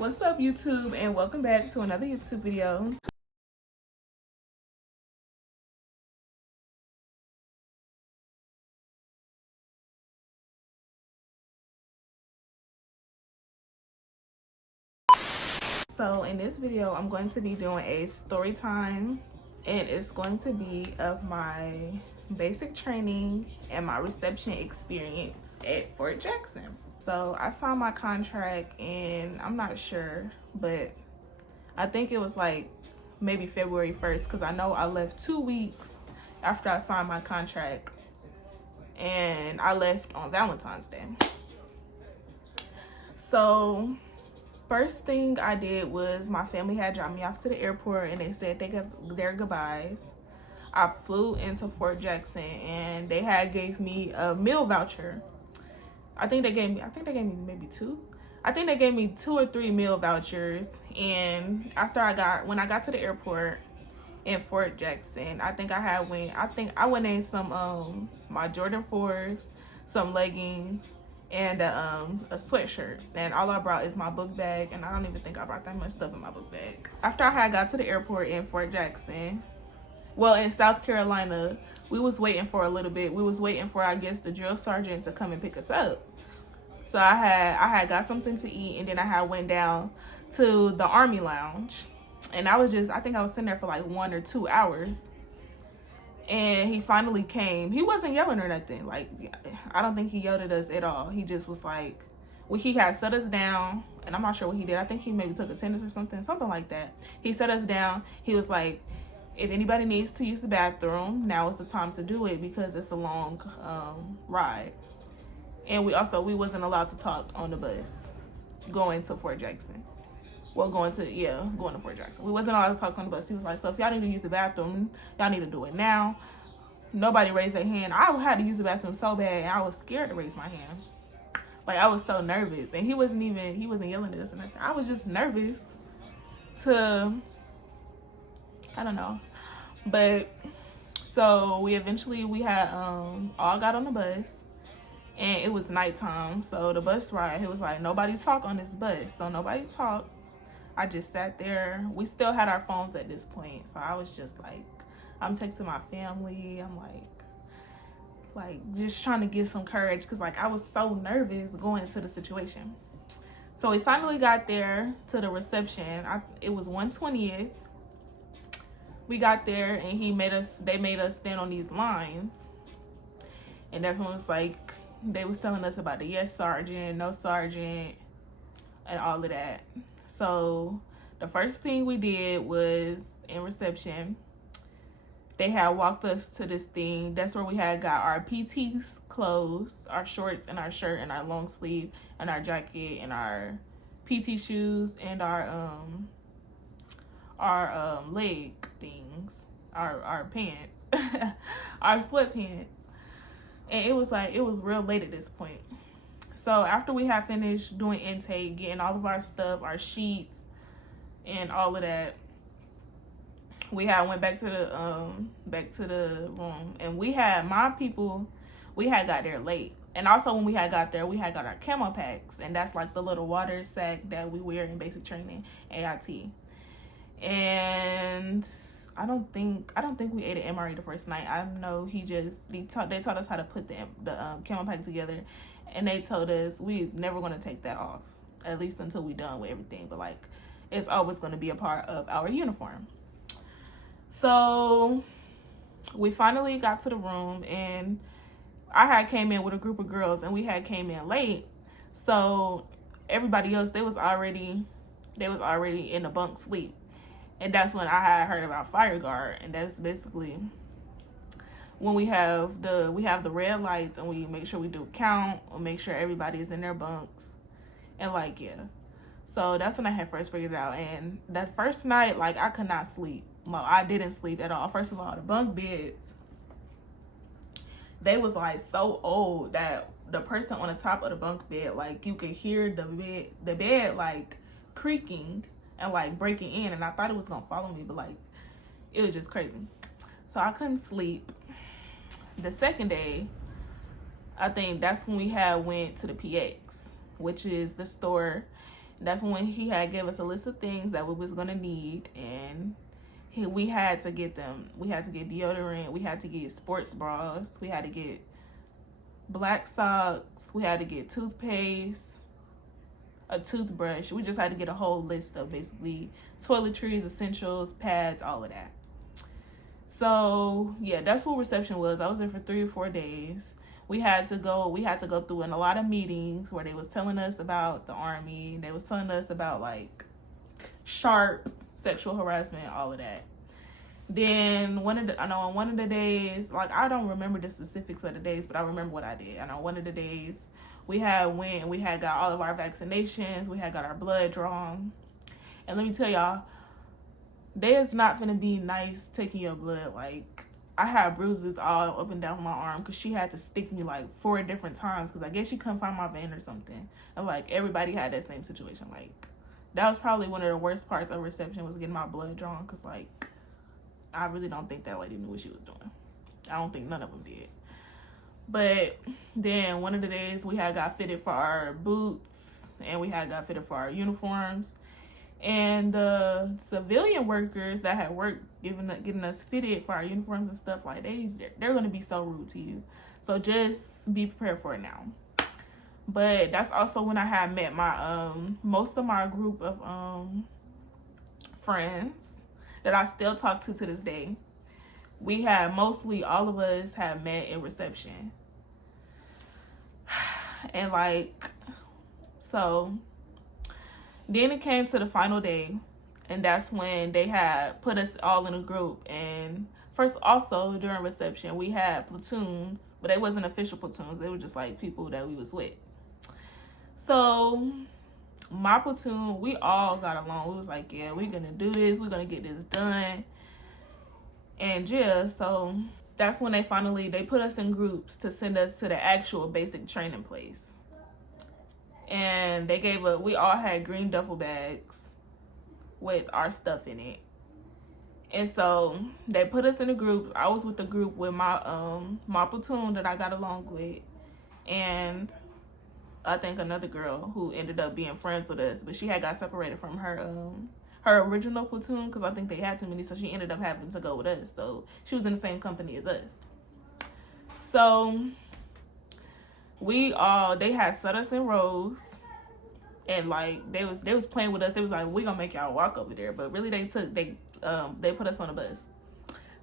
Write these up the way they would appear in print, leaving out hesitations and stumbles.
What's up, YouTube, and welcome back to another YouTube video. So in this video, I'm going to be doing a story time, and it's going to be of my basic training and my reception experience at Fort Jackson. So I signed my contract, and I'm not sure, but I think it was like maybe February 1st, because I know I left 2 weeks after I signed my contract, and I left on Valentine's Day. So first thing I did was my family had dropped me off to the airport, and they said they got their goodbyes. I flew into Fort Jackson, and they had gave me a meal voucher. I think they gave me maybe two. I think they gave me 2 or 3 meal vouchers. And after when I got to the airport in Fort Jackson, I think I went in some my Jordan 4s, some leggings, and a sweatshirt, and all I brought is my book bag, and I don't even think I brought that much stuff in my book bag. After I had got to the airport in Fort Jackson, well, in South Carolina, we was waiting for a little bit. We was waiting for, I guess, the drill sergeant to come and pick us up. So I had got something to eat, and then I had went down to the Army Lounge, and I think I was sitting there for like 1 or 2 hours. And he finally came. He wasn't yelling or nothing. Like, I don't think he yelled at us at all. He just was like, well, he had set us down, and I'm not sure what he did. I think he maybe took attendance or something like that. He set us down. He was like, if anybody needs to use the bathroom, now is the time to do it, because it's a long ride. And we wasn't allowed to talk on the bus going to Fort Jackson. Well, going to Fort Jackson. We wasn't allowed to talk on the bus. He was like, so if y'all need to use the bathroom, y'all need to do it now. Nobody raised their hand. I had to use the bathroom so bad, and I was scared to raise my hand. Like, I was so nervous. And he wasn't yelling at us or nothing. I was just nervous I don't know. But, so we had all got on the bus. And it was nighttime, so the bus ride, it was like, nobody talk on this bus. So nobody talked. I just sat there. We still had our phones at this point. So I was just like, I'm texting my family. I'm like just trying to get some courage, because like I was so nervous going into the situation. So we finally got there to the reception. It was 120th. We got there, and they made us stand on these lines. And that's when it was like, they was telling us about the yes sergeant, no sergeant, and all of that. So the first thing we did was, in reception, they had walked us to this thing. That's where we had got our PT's clothes, our shorts and our shirt and our long sleeve and our jacket and our PT shoes and our leg things, our pants, our sweatpants. And it was real late at this point. So after we had finished doing intake, getting all of our stuff, our sheets, and all of that, we had went back to the room, and we had got there late. And also when we had got there, we had got our camo packs, and that's like the little water sack that we wear in basic training, AIT. And I don't think we ate an MRE the first night. I know they taught us how to put the camo pack together, and they told us we never going to take that off, at least until we done with everything. But like, it's always going to be a part of our uniform. So we finally got to the room, and I had came in with a group of girls, and we had came in late. So everybody else, they was already in the bunk sleep. And that's when I had heard about Fire Guard, and that's basically when we have the red lights, and we make sure we do count, or make sure everybody is in their bunks, and like, yeah. So that's when I had first figured it out. And that first night, like, I could not sleep. Well, I didn't sleep at all. First of all, the bunk beds, they was like so old that the person on the top of the bunk bed, like, you could hear the bed like creaking and like breaking in, and I thought it was gonna follow me, but like, it was just crazy. So I couldn't sleep. The second day, I think that's when we had went to the PX, which is the store That's when he had gave us a list of things that we was gonna need, and we had to get them. We had to get deodorant. We had to get sports bras. We had to get black socks. We had to get toothpaste, a toothbrush. We just had to get a whole list of basically toiletries, essentials, pads, all of that. So yeah, that's what reception was. I was there for 3 or 4 days. We had to go through in a lot of meetings where they was telling us about the Army. They was telling us about like sharp sexual harassment, all of that. Then one of the days, like I don't remember the specifics of the days, but I remember what I did. I know one of the days we had got all of our vaccinations, we had got our blood drawn. And let me tell y'all, they is not gonna be nice taking your blood. Like, I had bruises all up and down my arm because she had to stick me like 4 different times because I guess she couldn't find my vein or something. And like everybody had that same situation. Like, that was probably one of the worst parts of reception, was getting my blood drawn, because like I really don't think that lady knew what she was doing. I don't think none of them did. But then one of the days we had got fitted for our boots and we had got fitted for our uniforms. And the civilian workers that had worked getting us fitted for our uniforms and stuff, like they're going to be so rude to you. So just be prepared for it now. But that's also when I had met my most of my group of friends that I still talk to this day. We had mostly all of us had met in reception. And like, so then it came to the final day, and that's when they had put us all in a group. And first, also during reception, we had platoons, but they wasn't official platoons. They were just like people that we was with. So my platoon, we all got along. We was like, yeah, we're gonna do this. We're gonna get this done. And yeah, so that's when they put us in groups to send us to the actual basic training place. And we all had green duffel bags with our stuff in it. And so they put us in a group. I was with the group with my platoon that I got along with, and I think another girl who ended up being friends with us, but she had got separated from her original platoon because I think they had too many, so she ended up having to go with us. So she was in the same company as us. So they had set us in rows, and like they was playing with us. They was like, we gonna make y'all walk over there, but really they put us on a bus.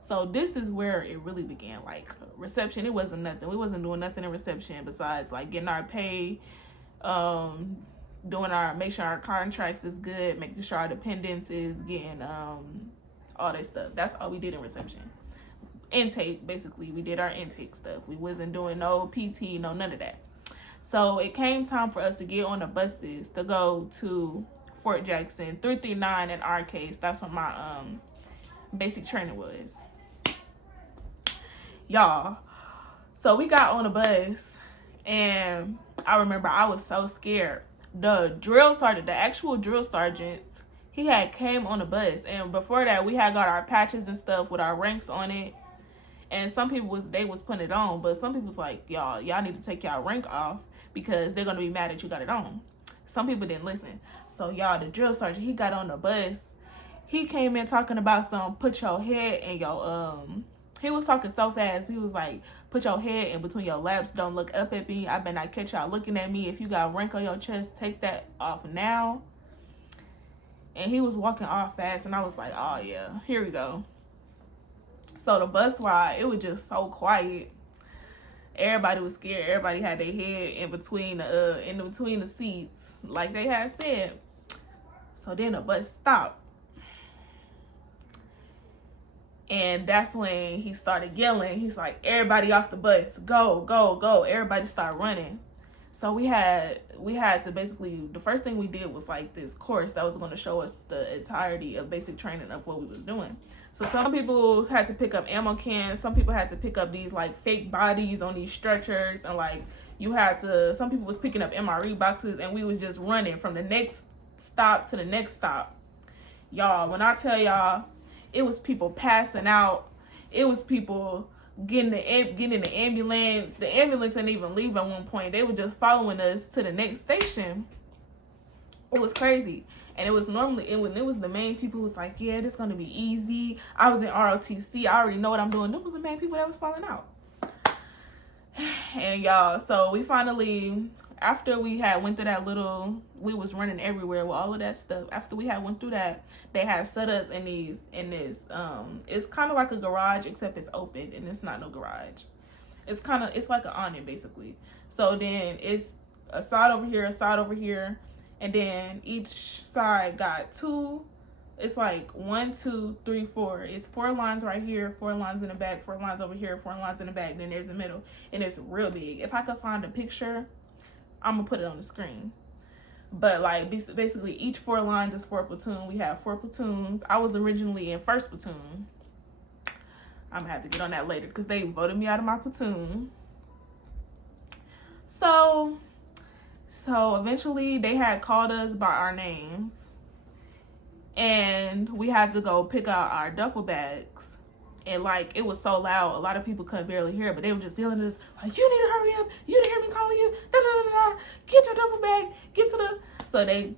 So this is where it really began. Like reception, it wasn't nothing. We wasn't doing nothing in reception besides like getting our pay, make sure our contracts is good, making sure our dependents is getting all that stuff. That's all we did in reception. Intake, basically, we did our intake stuff. We wasn't doing no PT, no none of that. So it came time for us to get on the buses to go to Fort Jackson, 339 in our case. That's what my basic training was. Y'all, so we got on the bus, and I remember I was so scared. The actual drill sergeant, he had came on the bus, and before that we had got our patches and stuff with our ranks on it. And some people was putting it on, but some people was like, y'all need to take y'all rank off because they're gonna be mad that you got it on. Some people didn't listen. So y'all, the drill sergeant, he got on the bus. He came in talking about put your head in your he was talking so fast. He was like, put your head in between your laps. Don't look up at me. I better not catch y'all looking at me. If you got rank on your chest, take that off now. And he was walking off fast, and I was like, oh yeah, here we go. So the bus ride, it was just so quiet. Everybody was scared. Everybody had their head in between the seats, like they had said. So then the bus stopped. And that's when he started yelling. He's like, everybody off the bus, go, go, go. Everybody started running. So we had to basically, the first thing we did was like this course that was going to show us the entirety of basic training of what we was doing. So some people had to pick up ammo cans. Some people had to pick up these like fake bodies on these stretchers. And like some people was picking up MRE boxes, and we was just running from the next stop to the next stop. Y'all, when I tell y'all, it was people passing out. It was people getting in the ambulance. The ambulance didn't even leave at one point. They were just following us to the next station. It was crazy. And it was normally, it was the main people who was like, yeah, this is going to be easy. I was in ROTC. I already know what I'm doing. Them was the main people that was falling out. And y'all, so we finally, after we had went through that little, we was running everywhere with all of that stuff. After we had went through that, they had set us in this, it's kind of like a garage, except it's open and it's not no garage. It's like an awning basically. So then it's a side over here, a side over here. And then each side got two. It's like 1, 2, 3, 4. It's 4 lines right here, 4 lines in the back, 4 lines over here, 4 lines in the back. Then there's the middle, and it's real big. If I could find a picture, I'm gonna put it on the screen. But like basically, each 4 lines is 4 platoon. We have 4 platoons. I was originally in 1st platoon. I'm gonna have to get on that later because they voted me out of my platoon. So eventually, they had called us by our names. And we had to go pick out our duffel bags. And like, it was so loud, a lot of people couldn't barely hear, but they were just yelling at us, like, you need to hurry up, you didn't hear me calling you, da da da da, get your duffel bag, get to the, so they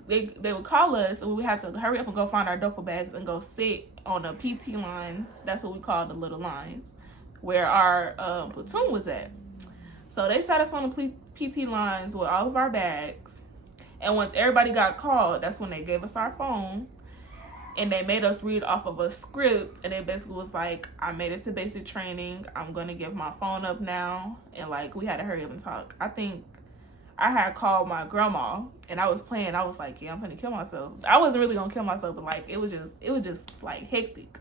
would call us, and we had to hurry up and go find our duffel bags and go sit on the PT lines, that's what we call the little lines, where our platoon was at. So they sat us on the PT lines with all of our bags, and once everybody got called, that's when they gave us our phone. And they made us read off of a script, and they basically was like, I made it to basic training. I'm going to give my phone up now. And, like, we had to hurry up and talk. I think I had called my grandma, and I was playing. I was like, yeah, I'm going to kill myself. I wasn't really going to kill myself, but, like, it was just, like, hectic.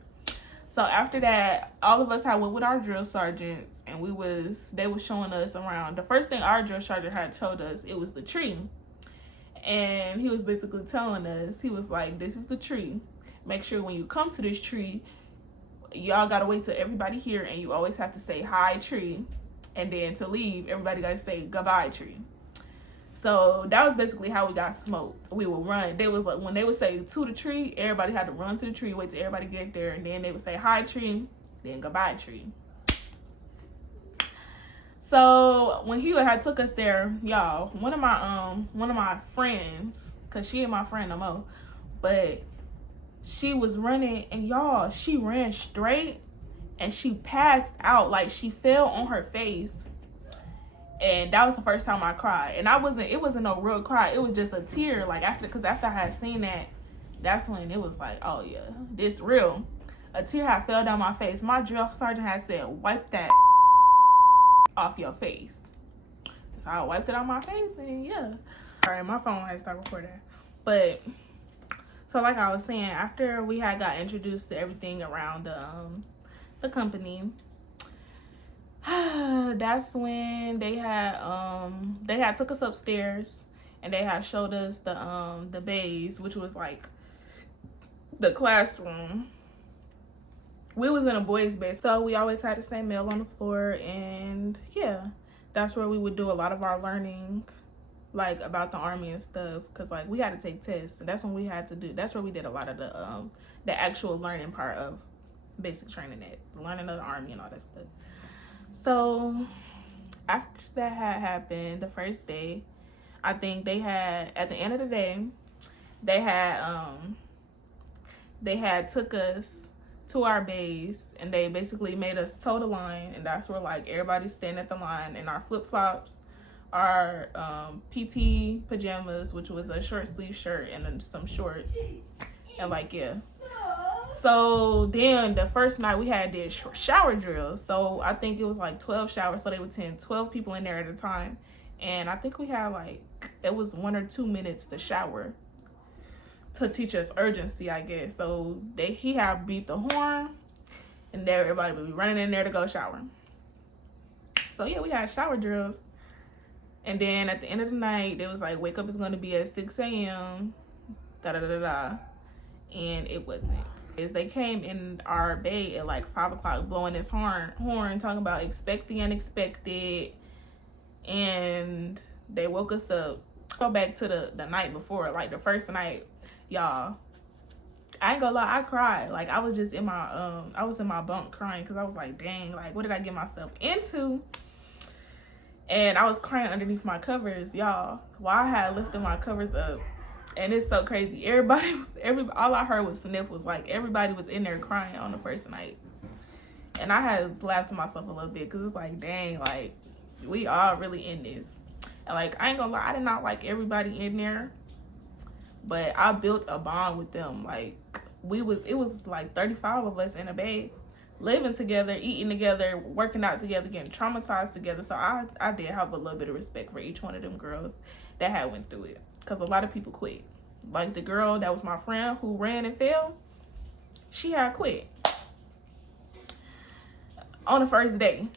So, after that, all of us had went with our drill sergeants, and they was showing us around. The first thing our drill sergeant had told us, it was the tree. And he was basically telling us, he was like, this is the tree. Make sure when you come to this tree, y'all gotta wait till everybody here, and you always have to say hi tree, and then to leave, everybody gotta say goodbye tree. So that was basically how we got smoked. We would run. They was like, when they would say to the tree, everybody had to run to the tree, wait till everybody get there, and then they would say hi tree, then goodbye tree. So when he had took us there, y'all, one of my friends, cause she ain't my friend no more, but she was running, and y'all, she ran straight and she passed out. Like, she fell on her face, and that was the first time I cried. And it wasn't no real cry, it was just a tear. Like, after I had seen that, that's when it was like, oh yeah, this real. A tear had fell down my face. My drill sergeant had said, wipe that off your face. So I wiped it on my face, and yeah. All right, my phone had stopped recording. But so like I was saying, after we had got introduced to everything around the company, that's when they had took us upstairs, and they had showed us the bays, which was like the classroom. We was in a boys' bay, so we always had the same meal on the floor, and yeah, that's where we would do a lot of our learning, like about the Army and stuff, because like we had to take tests, and that's when we had to do, that's where we did a lot of the actual learning part of basic training, at learning of the Army and all that stuff. So after that had happened, the first day, I think they had, at the end of the day, they had took us to our base, and they basically made us toe the line, and that's where like everybody's standing at the line in our flip-flops, our PT pajamas, which was a short sleeve shirt and then some shorts, and like, yeah. So then the first night we had this shower drill, so I think it was like 12 showers, so they would send 12 people in there at a time, and I think we had like, it was 1 or 2 minutes to shower, to teach us urgency, I guess. So he had beat the horn, and there everybody would be running in there to go shower. So yeah, we had shower drills. And then at the end of the night, it was like, wake up is going to be at 6 a.m. Da-da-da-da-da. And it wasn't. They came in our bay at like 5 o'clock blowing this horn, talking about expect the unexpected. And they woke us up. Go back to the night before, like the first night, y'all, I ain't gonna lie, I cried. Like, I was just in my I was in my bunk crying, because I was like, dang, like, what did I get myself into? And I was crying underneath my covers, y'all. While I had lifted my covers up, And it's so crazy. Everybody, all I heard was sniffles. Like, everybody was in there crying on the first night. And I had laughed to myself a little bit because it's like, dang, like, we all really in this. And, like, I ain't gonna lie, I did not like everybody in there. But I built a bond with them. Like, it was like 35 of us in a bed, living together, eating together, working out together, getting traumatized together. So I did have a little bit of respect for each one of them girls that had went through it. Because a lot of people quit. Like, the girl that was my friend who ran and fell, she had quit on the first day.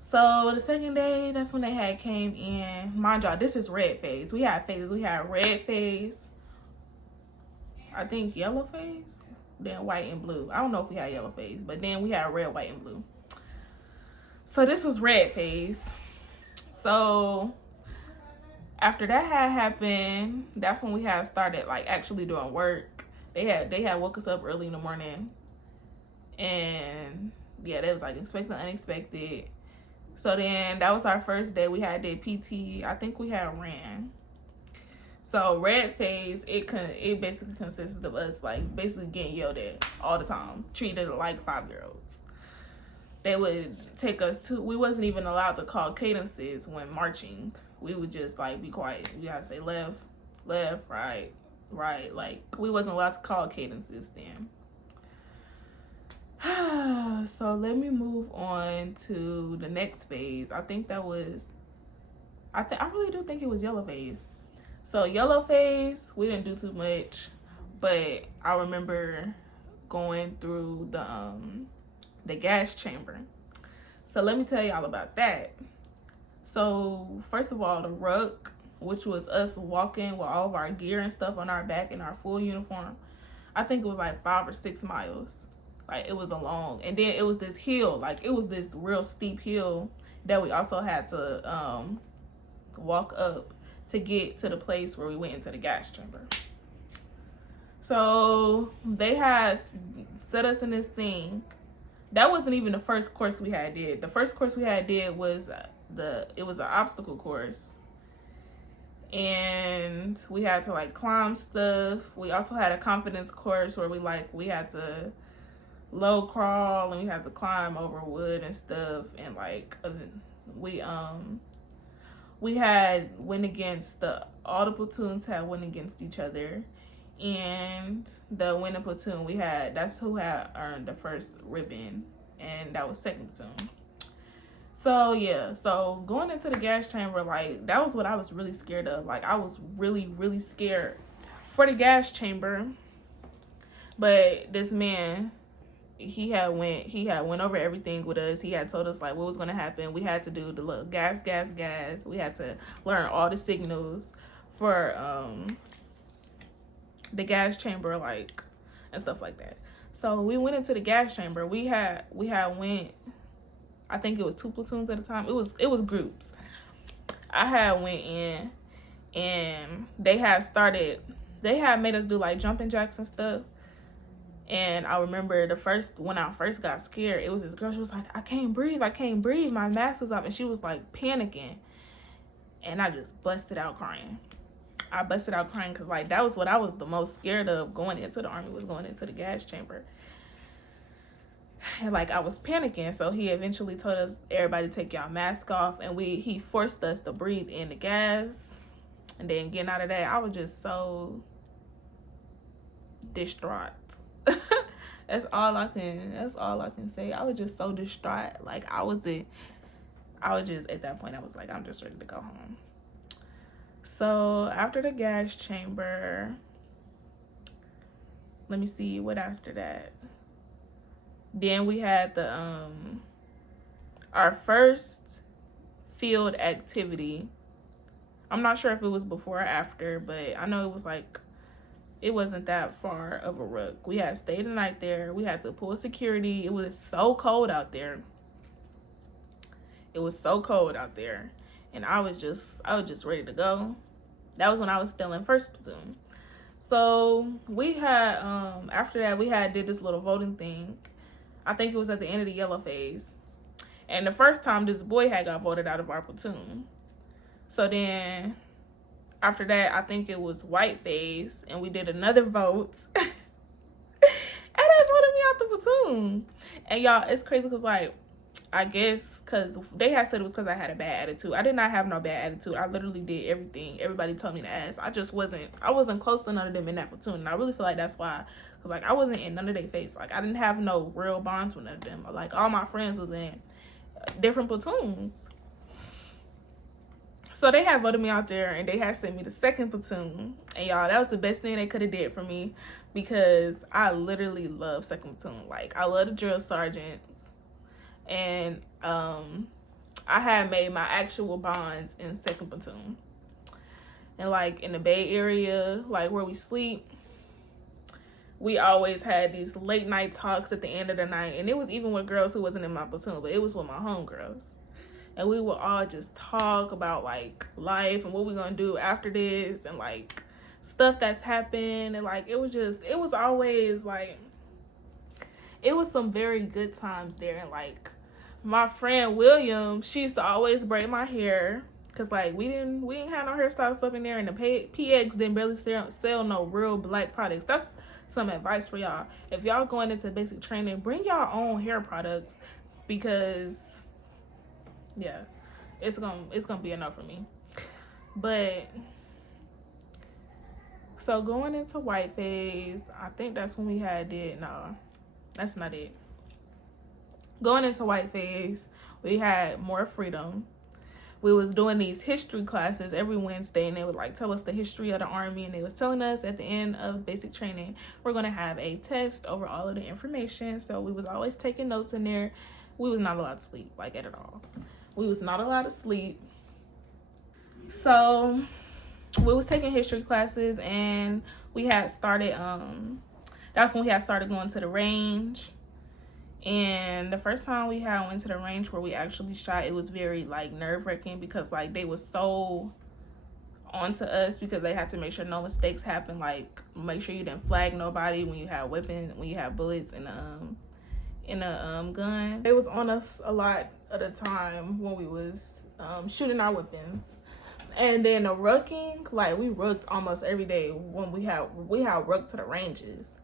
So the second day, that's when they had came in. Mind y'all, this is red phase. We had phases. We had red phase, I think yellow phase, then white and blue. I don't know if we had yellow phase, but then we had red, white, and blue. So this was red phase. So after that had happened, that's when we had started like actually doing work. They had woke us up early in the morning, and yeah, they was like expect the unexpected. So then that was our first day. We had did PT. I think we had ran. So red phase, it basically consisted of us like basically getting yelled at all the time, treated like 5-year-olds. They would take us to, we wasn't even allowed to call cadences when marching. We would just like be quiet. We had to say left, right. Like, we wasn't allowed to call cadences then. So let me move on to the next phase. I think that was, I really do think it was yellow phase. So yellow phase, we didn't do too much, but I remember going through the gas chamber. So let me tell y'all about that. So first of all, the ruck, which was us walking with all of our gear and stuff on our back in our full uniform, I think it was like 5 or 6 miles. Like, it was a long, and then it was this hill, like it was this real steep hill that we also had to walk up to get to the place where we went into the gas chamber. So they had set us in this thing. That wasn't even the first course we had did. The first course we had did was it was an obstacle course, and we had to like climb stuff. We also had a confidence course where we had to low crawl, and we had to climb over wood and stuff, and like we had went against all the platoons had went against each other, and the winning platoon that's who had earned the first ribbon, and that was second platoon. So yeah, so going into the gas chamber, like that was what I was really scared of. Like, I was really, really scared for the gas chamber. But this man, he had went over everything with us. He had told us like what was gonna happen. We had to do the little gas. We had to learn all the signals for the gas chamber, like, and stuff like that. So we went into the gas chamber. We had went, I think it was 2 platoons at a time. It was groups. I had went in, and they had made us do like jumping jacks and stuff. And I remember when I first got scared, it was this girl, she was like, I can't breathe, my mask is off. And she was like panicking. And I just busted out crying. Because like that was what I was the most scared of going into the Army, was going into the gas chamber. And like I was panicking. So he eventually told us, everybody take y'all mask off. And he forced us to breathe in the gas. And then getting out of that, I was just so distraught. That's all I can say. I was just so distraught. Like, I was just at that point, I was like, I'm just ready to go home. So after the gas chamber, let me see what after that. Then we had our first field activity. I'm not sure if it was before or after, but I know it was like, it wasn't that far of a ruck. We had stayed the night there. We had to pull security. It was so cold out there. And I was just ready to go. That was when I was still in first platoon. So we had, after that, we did this little voting thing. I think it was at the end of the yellow phase. And the first time this boy had got voted out of our platoon. So then After that, I think it was white phase, and we did another vote. And they voted me out the platoon. And y'all, it's crazy because, like, I guess because they had said it was because I had a bad attitude. I did not have no bad attitude. I literally did everything everybody told me to ask. I wasn't close to none of them in that platoon. And I really feel like that's why. Because, like, I wasn't in none of their face. Like, I didn't have no real bonds with none of them. Like, all my friends was in different platoons. So they had voted me out there, and they had sent me the second platoon. And y'all, that was the best thing they could have did for me, because I literally love second platoon. Like, I love the drill sergeants, and I had made my actual bonds in second platoon. And like in the Bay Area, like where we sleep, we always had these late night talks at the end of the night. And it was even with girls who wasn't in my platoon, but it was with my homegirls. And we would all just talk about like life and what we're gonna do after this, and like stuff that's happened. And like it was always like, it was some very good times there. And like my friend William, she used to always braid my hair, cause like we didn't have no hairstylists up in there, and the PX didn't barely sell no real black products. That's some advice for y'all. If y'all going into basic training, bring y'all own hair products, because yeah, it's gonna be enough for me. But so going into white phase, I think that's when we no, that's not it. Going into white phase, we had more freedom. We was doing these history classes every Wednesday, and they would like tell us the history of the Army, and they was telling us at the end of basic training, we're gonna have a test over all of the information. So we was always taking notes in there. We was not allowed to sleep, like at all. We was not allowed to sleep. So we was taking history classes, and we had started, that's when we had started going to the range. And the first time we had went to the range where we actually shot, it was very like nerve-wracking, because like they was so onto us, because they had to make sure no mistakes happen, like make sure you didn't flag nobody when you had weapons, when you had bullets in a gun. They was on us a lot of the time when we was shooting our weapons. And then the rucking, like we rucked almost every day when we had rucked to the ranges.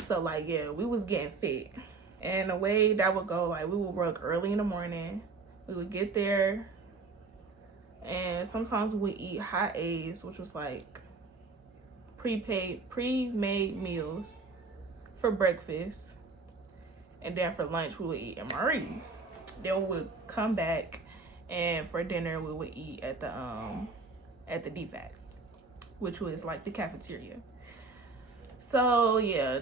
So like, yeah, we was getting fit. And the way that would go, like we would work early in the morning. We would get there, and sometimes we would eat hot A's, which was like pre-made meals for breakfast. And then for lunch, we would eat MREs. Then we would come back, and for dinner, we would eat at the DFAC, which was like the cafeteria. So yeah,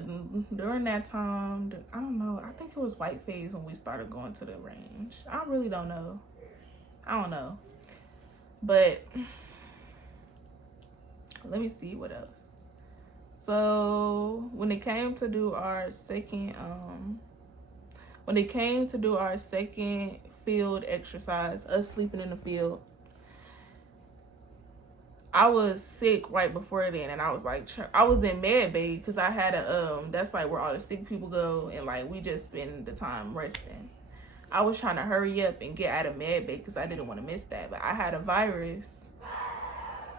during that time, I don't know, I think it was white phase when we started going to the range. I really don't know. I don't know. But let me see what else. So when it came to do our second field exercise, us sleeping in the field, I was sick right before then, and I was like, I was in med bay, because I had that's like where all the sick people go, and like we just spend the time resting. I was trying to hurry up and get out of med bay because I didn't want to miss that, but I had a virus,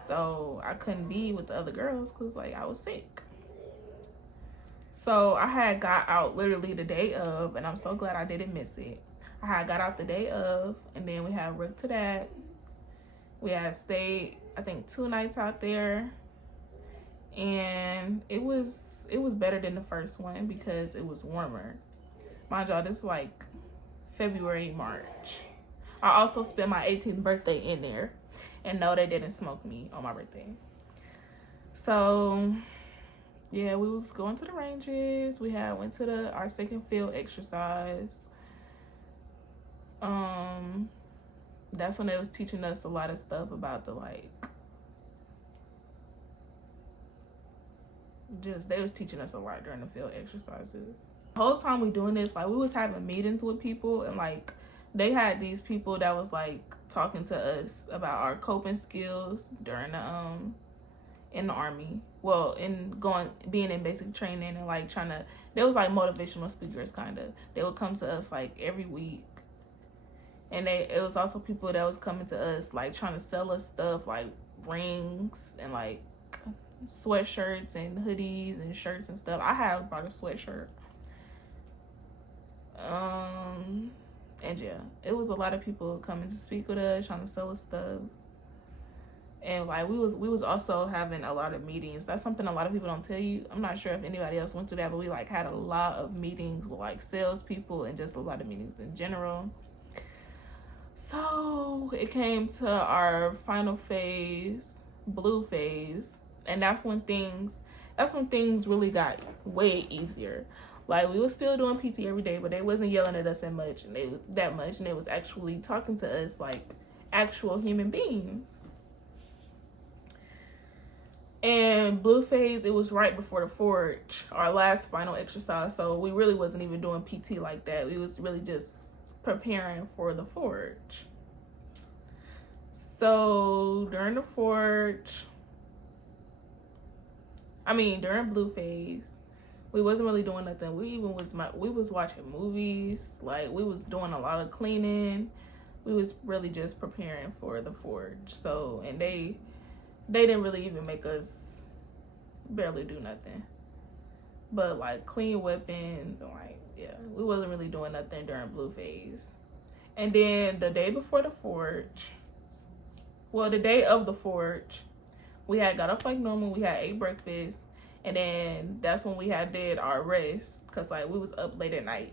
so I couldn't be with the other girls because like I was sick. So I had got out literally the day of, and I'm so glad I didn't miss it. I had got out the day of, and then we had work to that. We had stayed, I think, 2 nights out there, and it was better than the first one because it was warmer. Mind y'all, this is like February, March. I also spent my 18th birthday in there, and no, they didn't smoke me on my birthday. So yeah, we was going to the ranges. We had went to our second field exercise. That's when they was teaching us a lot of stuff about the they was teaching us a lot during the field exercises. The whole time we doing this, like we was having meetings with people, and like they had these people that was like talking to us about our coping skills during the in the Army. Well, being in basic training, and like there was like motivational speakers kind of. They would come to us like every week. And it was also people that was coming to us like trying to sell us stuff, like rings and like sweatshirts and hoodies and shirts and stuff. I have bought a sweatshirt. And yeah, it was a lot of people coming to speak with us, trying to sell us stuff. And like we was also having a lot of meetings. That's something a lot of people don't tell you. I'm not sure if anybody else went through that, but we like had a lot of meetings with like salespeople and just a lot of meetings in general. So it came to our final phase, blue phase, and that's when things really got way easier. Like we was still doing PT every day, but they wasn't yelling at us that much, and they was actually talking to us like actual human beings. And blue phase, it was right before the forge, our last final exercise. So we really wasn't even doing PT like that. We was really just preparing for the forge. So during the forge, during blue phase, we wasn't really doing nothing. We was watching movies. Like we was doing a lot of cleaning. We was really just preparing for the forge. So, and they didn't really even make us barely do nothing. But like clean weapons and like, yeah, we wasn't really doing nothing during blue phase. And then the day before the forge, the day of the forge, we had got up like normal. We had ate breakfast. And then that's when we had did our rest. Because like we was up late at night.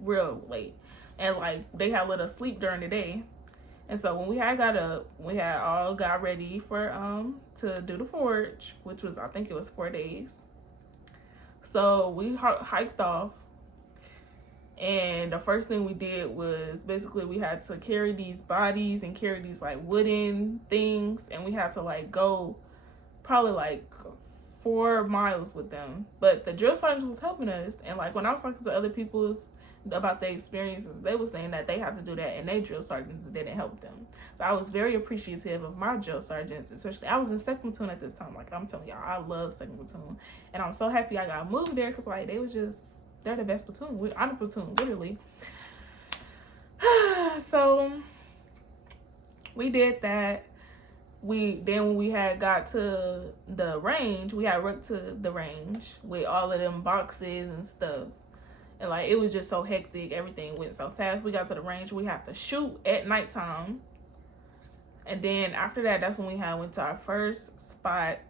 Real late. And like they had let us sleep during the day. And so when we had got up, we had all got ready for to do the forge, which was, I think it was 4 days. So we hiked off, and the first thing we did was basically we had to carry these bodies and carry these like wooden things, and we had to like go probably like 4 miles with them. But the drill sergeant was helping us, and like when I was talking to other people's about their experiences, they were saying that they had to do that and their drill sergeants didn't help them. So I was very appreciative of my drill sergeants, especially I was in 2nd platoon at this time. Like I'm telling y'all, I love 2nd platoon, and I'm so happy I got moved there because like they're the best platoon. We're on a platoon, literally. So we did that. When we had got to the range, we had run to the range with all of them boxes and stuff. And like it was just so hectic. Everything went so fast. We got to the range. We had to shoot at nighttime. And then after that, that's when we went to our first spot.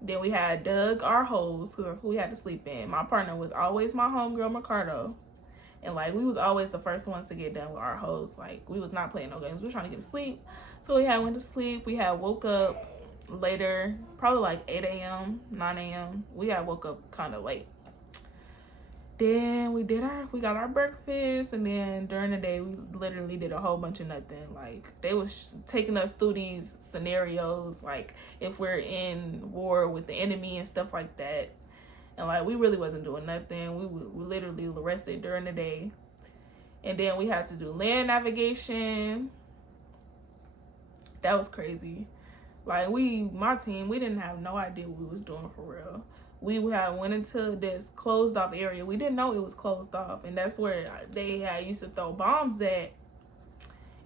Then we had dug our holes because that's what we had to sleep in. My partner was always my homegirl, Ricardo. And like we was always the first ones to get done with our hoes. Like we was not playing no games. We were trying to get to sleep. So we went to sleep. We woke up later, probably like 8 a.m., 9 a.m. We woke up kind of late. Then we got our breakfast, and then during the day we literally did a whole bunch of nothing. Like they was taking us through these scenarios, like if we're in war with the enemy and stuff like that. And like we really wasn't doing nothing. We literally rested during the day. And then we had to do land navigation. That was crazy. Like my team, we didn't have no idea what we was doing for real. We went into this closed off area. We didn't know it was closed off, and that's where they used to throw bombs at.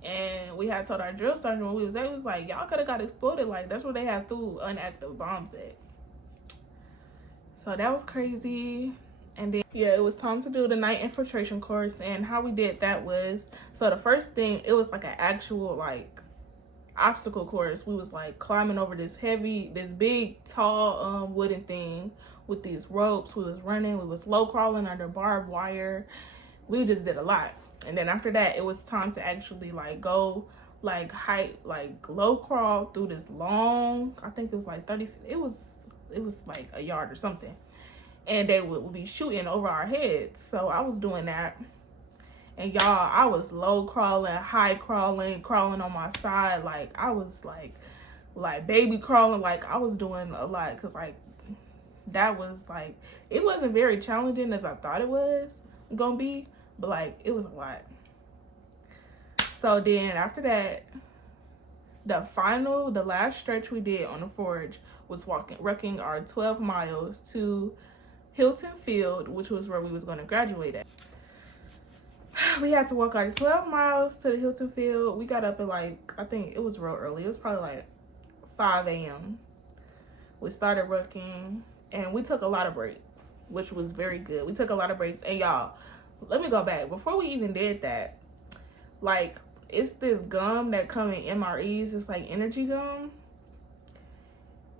And we had told our drill sergeant when we was there, it was like, y'all could have got exploded. Like that's where they had threw inactive bombs at. So that was crazy. And then it was time to do the night infiltration course. And how we did that was, so the first thing, it was like an actual like obstacle course. We was like climbing over this big tall wooden thing with these ropes. We was running, we was low crawling under barbed wire. We just did a lot. And then after that, it was time to actually like go like height, like low crawl through this long, I think it was like 30, it was like a yard or something, and they would be shooting over our heads. So I was doing that. And y'all, I was low crawling, high crawling, crawling on my side. Like I was like baby crawling. Like I was doing a lot because like that was like, it wasn't very challenging as I thought it was gonna be, but like it was a lot. So then after that, the last stretch we did on the forge was wrecking our 12 miles to Hilton Field, which was where we was going to graduate at. We had to walk like 12 miles to the Hilton field. We got up at like, I think it was real early. It was probably like 5 a.m. We started working and we took a lot of breaks, which was very good. We took a lot of breaks. And y'all, let me go back. Before we even did that, like, it's this gum that come in MREs. It's like energy gum.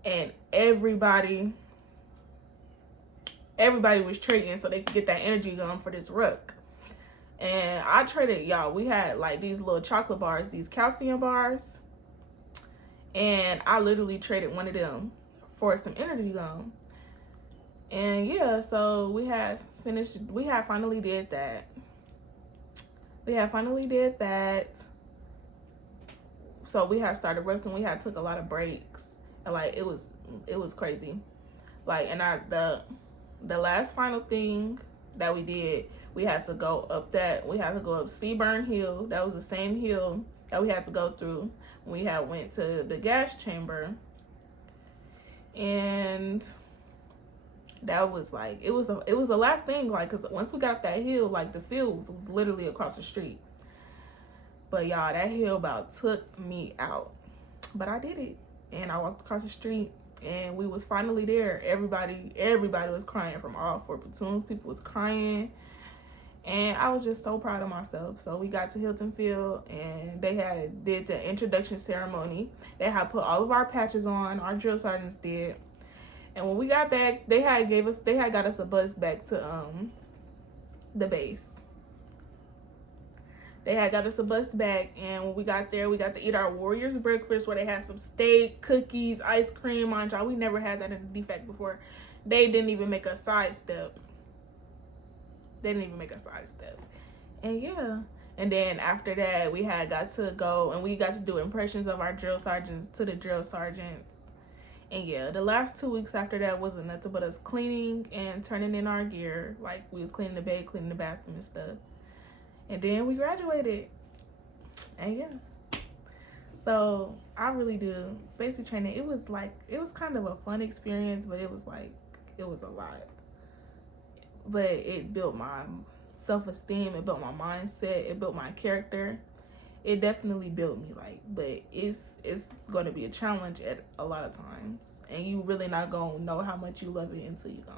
And everybody was trading so they could get that energy gum for this ruck. And I traded, y'all, we had like these little chocolate bars, these calcium bars. And I literally traded one of them for some energy gum. And yeah, so we had finally did that. So we had started working. We had took a lot of breaks. And like, it was crazy. Like, and the last final thing that we did, we had to go up Seaburn Hill. That was the same hill that we had to go through when we had went to the gas chamber. And that was like, it was the last thing, like, because once we got up that hill, like, the field was literally across the street. But y'all, that hill about took me out. But I did it. And I walked across the street and we was finally there. Everybody was crying from all 4 platoons. People was crying. And I was just so proud of myself. So we got to Hilton Field and they did the introduction ceremony. They had put all of our patches on, our drill sergeants did. And when we got back, they had got us a bus back to the base. They had got us a bus back, and when we got there, we got to eat our Warriors breakfast where they had some steak, cookies, ice cream. Mind y'all, we never had that in the defect before. They didn't even make a sidestep. And yeah. And then after that, we had got to go and we got to do impressions of our drill sergeants to the drill sergeants. And yeah, the last 2 weeks after that wasn't nothing but us cleaning and turning in our gear. Like, we was cleaning the bed, cleaning the bathroom and stuff. And then we graduated. And yeah. So I really do. Basic training, it was kind of a fun experience, but it was a lot. But it built my self-esteem, it built my mindset, it built my character. It definitely built me, but it's going to be a challenge at a lot of times. And you really not going to know how much you love it until you go.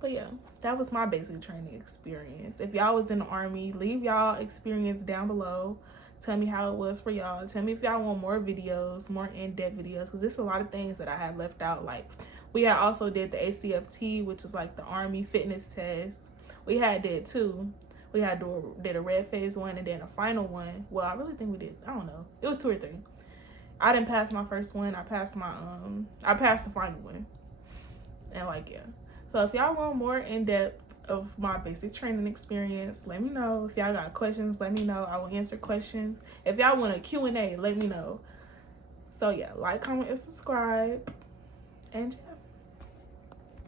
But yeah, that was my basic training experience. If y'all was in the Army, leave y'all experience down below. Tell me how it was for y'all. Tell me if y'all want more videos, more in-depth videos, because there's a lot of things that I have left out. Like, we had also did the ACFT, which is like the Army fitness test. We had did 2. We did a red phase 1 and then a final one. Well, I really think we did, I don't know. It was 2 or 3. I didn't pass my first one. I passed the final one. And yeah. So if y'all want more in-depth of my basic training experience, let me know. If y'all got questions, let me know. I will answer questions. If y'all want a Q&A, let me know. So yeah, like, comment, and subscribe. And yeah.